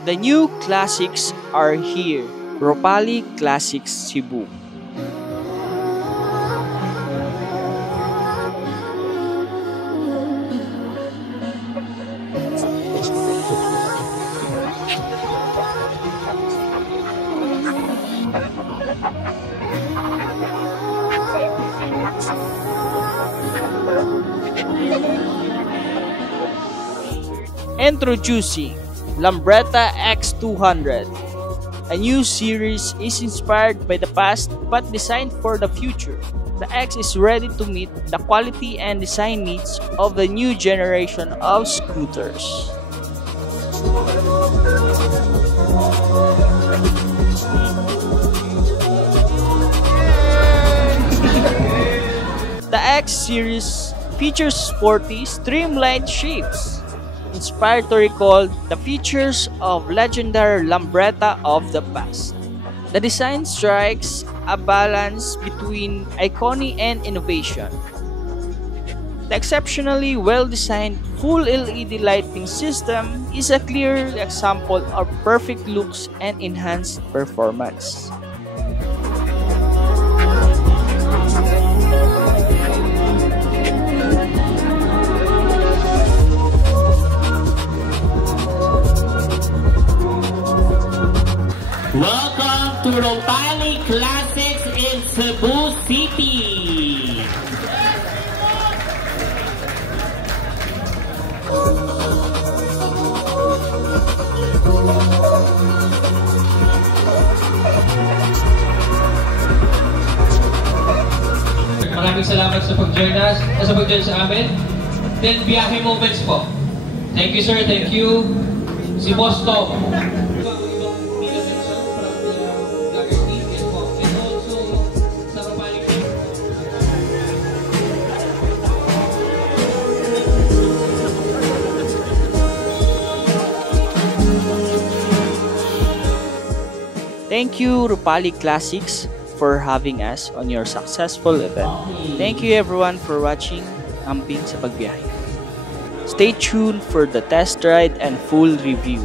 The new classics are here. Ropali Classics Cebu. Introducing Lambretta X200. A new series is inspired by the past but designed for the future. The X is ready to meet the quality and design needs of the new generation of scooters. The X series features sporty, streamlined shapes, inspired to recall the features of legendary Lambretta of the past. The design strikes a balance between iconic and innovation. The exceptionally well-designed full LED lighting system is a clear example of perfect looks and enhanced performance. Welcome to Ropali Classics in Cebu City. Maraming salamat sa pag-join sa amin. Then biyahe moments po. Thank you sir, thank you. Si Boss Tom. Thank you, Ropali Classics, for having us on your successful event. Thank you everyone for watching Amping sa Pagbiyahe. Stay tuned for the test ride and full review.